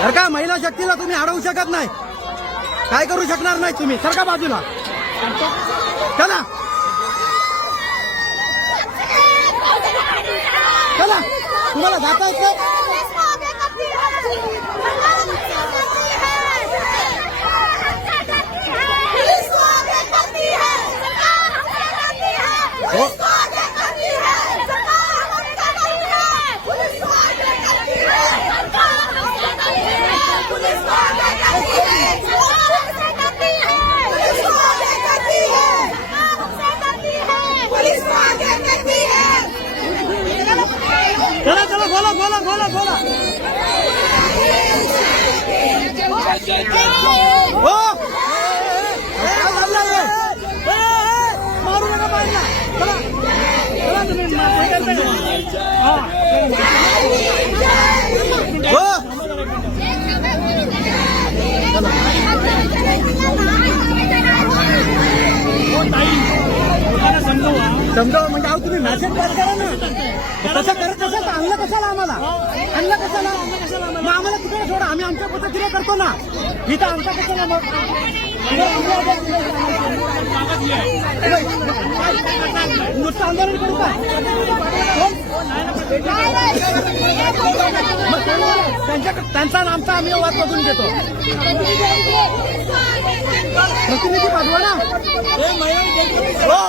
जर का महिला शक्तीला तुम्ही अडवू शकत नाही, काय करू शकणार नाही तुम्ही. सरका बाजूला, चला चला, तुम्हाला जाता येत नाही. चला चला, बोला बोला बोला बोला. हो, काय झालं रे? मारू नका बाईला. चला चला, तुम्ही हो समजावं म्हणजे अहो तुम्ही मॅसेज पास करा ना. तसं करत असेल तर आणलं कशाला आम्हाला, आणलं कशाला मग आम्हाला तिकडे सोडा, आम्ही आमच्या पद्धतीने करतो ना. इथं आमचा कशाला मग नुसतं आंदोलन करू का? त्यांचा आणि आमचा आम्ही वाद बघून घेतो. प्रतिनिधी पाठवा ना. हो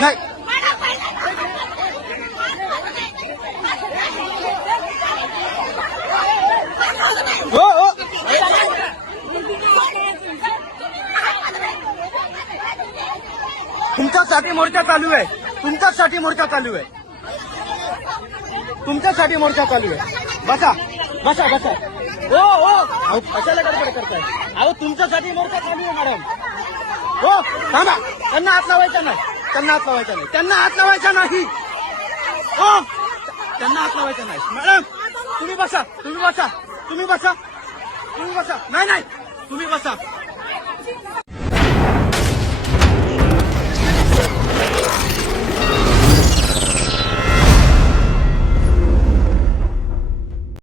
नाही, हो हो तुमच्यासाठी मोर्चा चालू आहे, तुमच्यासाठी मोर्चा चालू आहे, तुमच्यासाठी मोर्चा चालू आहे. बसा बसा बसा. हो हो, अहो कशाला गडबड करताय? अहो तुमच्यासाठी मोर्चा चालू आहे मॅडम. हो थांबा, त्यांना हात लावायचा नाही, त्यांना हात लावायचा नाही, त्यांना हात लावायचा नाही. हो त्यांना हात लावायचा नाही. मॅडम तुम्ही बसा, तुम्ही बसा, तुम्ही बसा, तुम्ही बसा. नाही नाही, तुम्ही बसा.